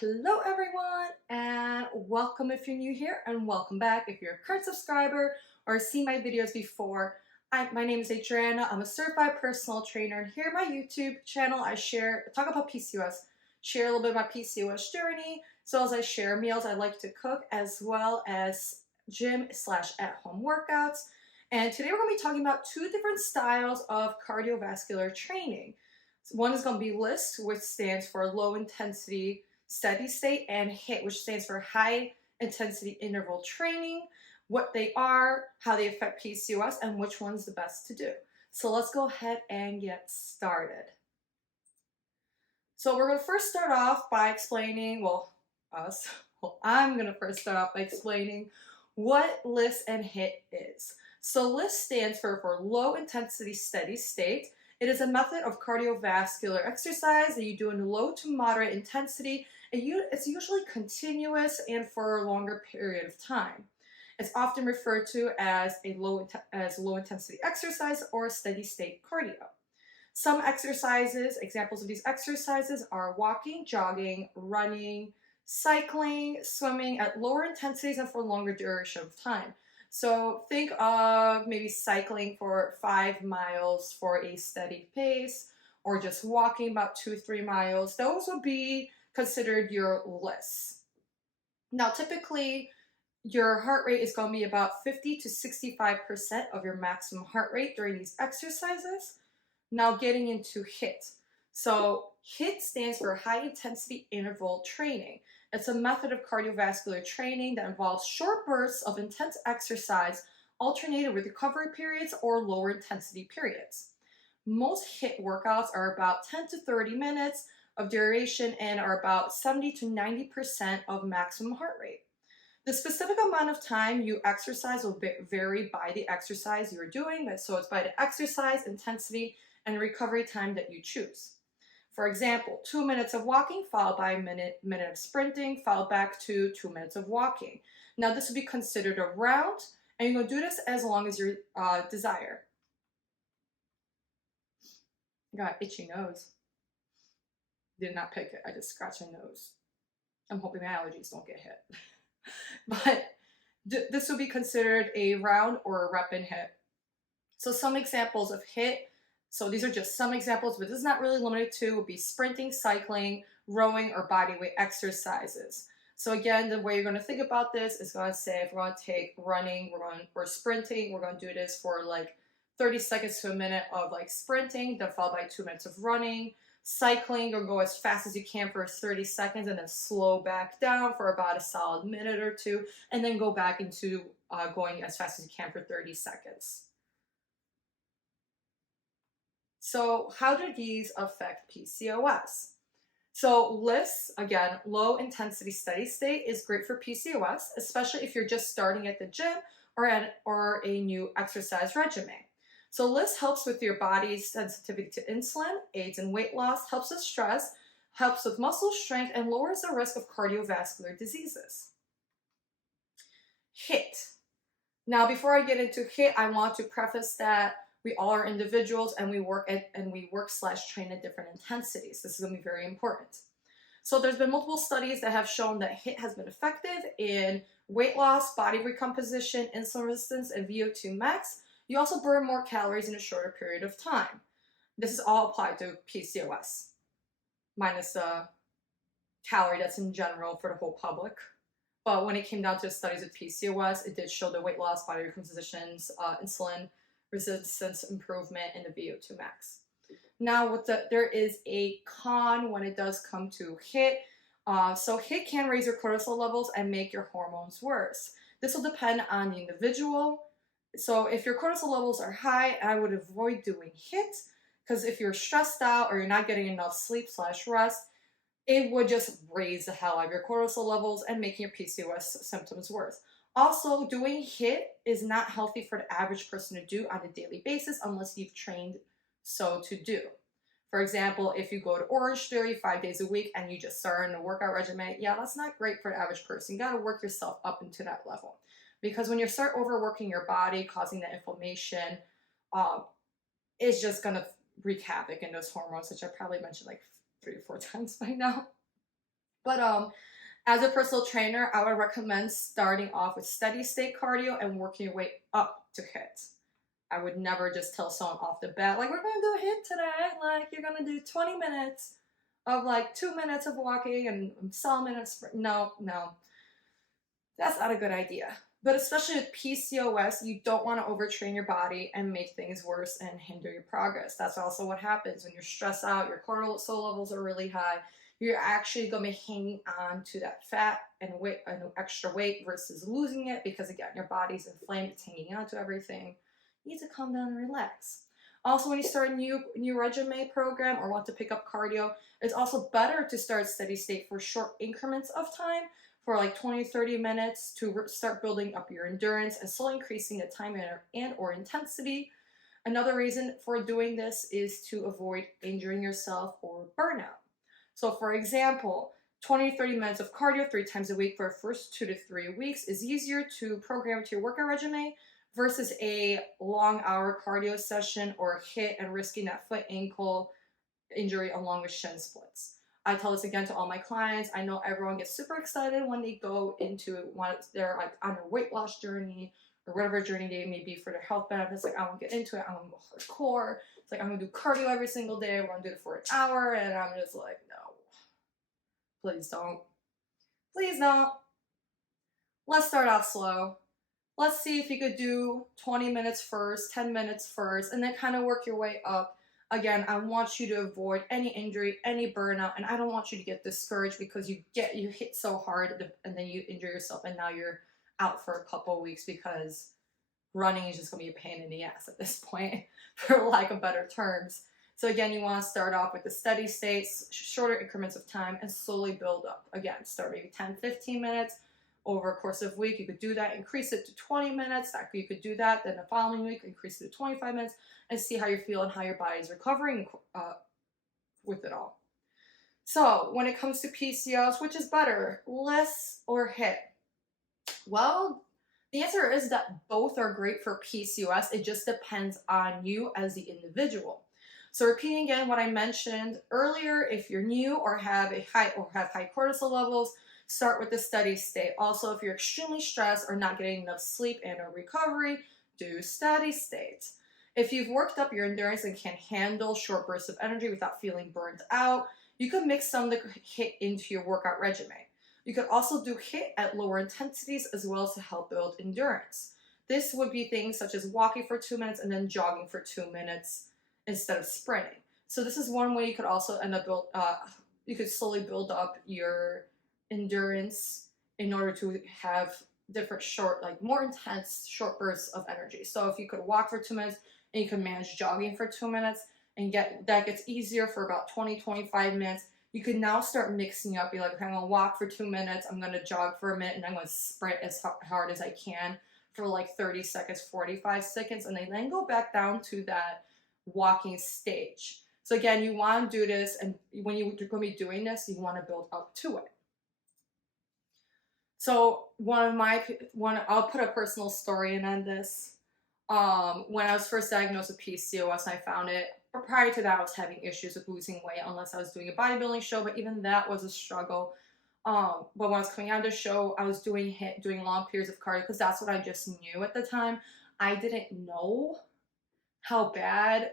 Hello everyone, and welcome if you're new here, and welcome back if you're a current subscriber or seen my videos before. My name is Adriana. I'm a certified personal trainer, and here on my YouTube channel I talk about PCOS, share a little bit of my PCOS journey, as well as I share meals I like to cook, as well as gym/at-home workouts. And today we're going to be talking about two different styles of cardiovascular training. One is going to be LISS, which stands for low intensity steady state, and HIIT, which stands for high intensity interval training, what they are, how they affect PCOS, and which one's the best to do. So let's go ahead and get started. So we're going to first start off by explaining, I'm going to first start off by explaining what LISS and HIIT is. So LISS stands for low intensity steady state. It is a method of cardiovascular exercise that you do in low to moderate intensity. It's usually continuous and for a longer period of time. It's often referred to as low intensity exercise or steady state cardio. Some exercises, examples of these exercises are walking, jogging, running, cycling, swimming at lower intensities and for longer duration of time. So think of maybe cycling for 5 miles for a steady pace, or just walking about 2-3 miles. Those would be considered your LISS. Now, typically, your heart rate is going to be about 50 to 65% of your maximum heart rate during these exercises. Now, getting into HIIT. So HIIT stands for high intensity interval training. It's a method of cardiovascular training that involves short bursts of intense exercise alternated with recovery periods or lower intensity periods. Most HIIT workouts are about 10 to 30 minutes of duration and are about 70 to 90% of maximum heart rate. The specific amount of time you exercise will vary by the exercise you're doing, so it's by the exercise intensity and recovery time that you choose. For example, 2 minutes of walking followed by a minute of sprinting, followed back to 2 minutes of walking. Now this would be considered a round, and you're going to do this as long as you desire. I got an itchy nose. Did not pick it. I just scratched my nose. I'm hoping my allergies don't get hit. But this would be considered a round or a rep and HIIT. So some examples of HIIT. So these are just some examples, but this is not really limited to, would be sprinting, cycling, rowing, or bodyweight exercises. So again, the way you're going to think about this is going to say, if we're going to take running, or sprinting, we're going to do this for like 30 seconds to a minute of like sprinting, then followed by 2 minutes of running. Cycling, or go as fast as you can for 30 seconds and then slow back down for about a solid minute or two, and then go back into going as fast as you can for 30 seconds. So how do these affect PCOS? So LISS, again, low intensity steady state, is great for PCOS, especially if you're just starting at the gym or a new exercise regimen. So LISS helps with your body's sensitivity to insulin, aids in weight loss, helps with stress, helps with muscle strength, and lowers the risk of cardiovascular diseases. HIIT. Now, before I get into HIIT, I want to preface that we all are individuals and we work/train at different intensities. This is going to be very important. So there's been multiple studies that have shown that HIIT has been effective in weight loss, body recomposition, insulin resistance, and VO2 max. You also burn more calories in a shorter period of time. This is all applied to PCOS, minus the calorie that's in general for the whole public. But when it came down to studies with PCOS, it did show the weight loss, body recompositions, insulin resistance improvement, and the VO2 max. Now, there is a con when it does come to HIIT. So HIIT can raise your cortisol levels and make your hormones worse. This will depend on the individual. So if your cortisol levels are high, I would avoid doing HIIT, because if you're stressed out or you're not getting enough sleep/rest, it would just raise the hell out of your cortisol levels and making your PCOS symptoms worse. Also, doing HIIT is not healthy for the average person to do on a daily basis unless you've trained so to do. For example, if you go to Orange Theory 5 days a week and you just start in a workout regimen, yeah, that's not great for the average person. You got to work yourself up into that level. Because when you start overworking your body, causing that inflammation, it's just going to wreak havoc in those hormones, which I probably mentioned like 3 or 4 times by now. But as a personal trainer, I would recommend starting off with steady state cardio and working your way up to HIIT. I would never just tell someone off the bat, like, we're gonna do a HIIT today. Like, you're gonna do 20 minutes of like 2 minutes of walking and some minutes. No, no, that's not a good idea. But especially with PCOS, you don't want to overtrain your body and make things worse and hinder your progress. That's also what happens when you're stressed out, your cortisol levels are really high. You're actually going to be hanging on to that fat and weight and extra weight versus losing it because, again, your body's inflamed, it's hanging on to everything. You need to calm down and relax. Also, when you start a new regimen program or want to pick up cardio, it's also better to start steady state for short increments of time for like 20-30 minutes to start building up your endurance and slowly increasing the time and or intensity. Another reason for doing this is to avoid injuring yourself or burnout. So for example, 20-30 minutes of cardio 3 times a week for the first 2 to 3 weeks is easier to program to your workout regimen versus a long hour cardio session or HIIT and risking that foot ankle injury along with shin splits. I tell this again to all my clients. I know everyone gets super excited when they go into when they're like on their weight loss journey or whatever journey they may be for their health benefits. Like, I want to get into it. I want to go hardcore. It's like, I'm going to do cardio every single day. We're going to do it for an hour. And I'm just like, no, please don't. Please don't. Let's start off slow. Let's see if you could do 20 minutes first, 10 minutes first, and then kind of work your way up. Again, I want you to avoid any injury, any burnout, and I don't want you to get discouraged because you hit so hard and then you injure yourself and now you're out for a couple of weeks because running is just going to be a pain in the ass at this point, for lack of better terms. So again, you want to start off with the steady states, shorter increments of time, and slowly build up. Again, start maybe 10-15 minutes. Over a course of a week, you could do that, increase it to 20 minutes. You could do that. Then the following week, increase it to 25 minutes and see how you feel and how your body is recovering with it all. So when it comes to PCOS, which is better, LISS or HIIT? Well, the answer is that both are great for PCOS. It just depends on you as the individual. So repeating again what I mentioned earlier, if you're new or have high cortisol levels, start with the steady state. Also, if you're extremely stressed or not getting enough sleep and or recovery, do steady state. If you've worked up your endurance and can handle short bursts of energy without feeling burned out, you could mix some of the HIIT into your workout regimen. You could also do HIIT at lower intensities as well to help build endurance. This would be things such as walking for 2 minutes and then jogging for 2 minutes instead of sprinting. So this is one way you could also you could slowly build up your endurance in order to have different more intense short bursts of energy. So if you could walk for 2 minutes and you can manage jogging for 2 minutes and that gets easier for about 20-25 minutes, you can now start mixing up. Be like, okay, I'm gonna walk for 2 minutes, I'm gonna jog for a minute, and I'm gonna sprint as hard as I can for like 30 seconds, 45 seconds, and then go back down to that walking stage. So again, you want to do this, and when you're going to be doing this, you want to build up to it. So I'll put a personal story in on this. When I was first diagnosed with PCOS, I found it. Prior to that, I was having issues with losing weight unless I was doing a bodybuilding show, but even that was a struggle. But when I was coming out of the show, I was doing HIIT, doing long periods of cardio because that's what I just knew at the time. I didn't know how bad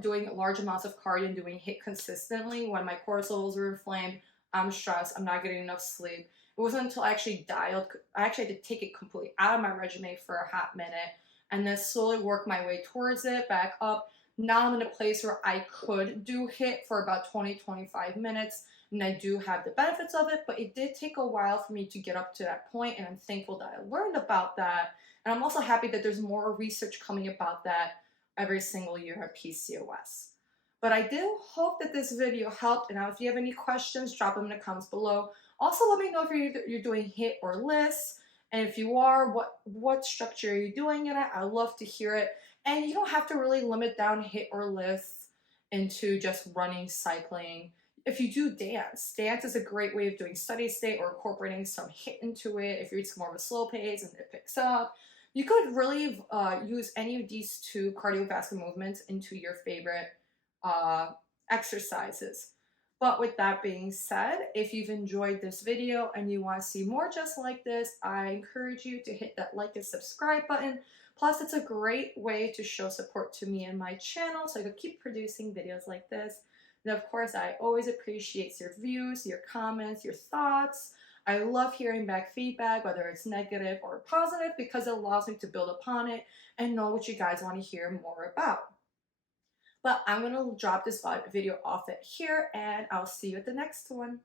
doing large amounts of cardio and doing HIIT consistently when my cortisol levels were inflamed, I'm stressed, I'm not getting enough sleep. It wasn't until I actually had to take it completely out of my regimen for a hot minute and then slowly work my way towards it, back up. Now I'm in a place where I could do HIIT for about 20-25 minutes, and I do have the benefits of it, but it did take a while for me to get up to that point, and I'm thankful that I learned about that. And I'm also happy that there's more research coming about that every single year at PCOS. But I do hope that this video helped, and if you have any questions, drop them in the comments below. Also, let me know if you're doing HIIT or LISS, and if you are, what structure are you doing it at? I'd love to hear it. And you don't have to really limit down HIIT or LISS into just running, cycling. If you do dance is a great way of doing steady state or incorporating some HIIT into it. If you're just more of a slow pace and it picks up, you could really use any of these two cardiovascular movements into your favorite exercises. But with that being said, if you've enjoyed this video and you want to see more just like this, I encourage you to hit that like and subscribe button. Plus, it's a great way to show support to me and my channel so I can keep producing videos like this. And of course, I always appreciate your views, your comments, your thoughts. I love hearing back feedback, whether it's negative or positive, because it allows me to build upon it and know what you guys want to hear more about. But I'm going to drop this video off at here, and I'll see you at the next one.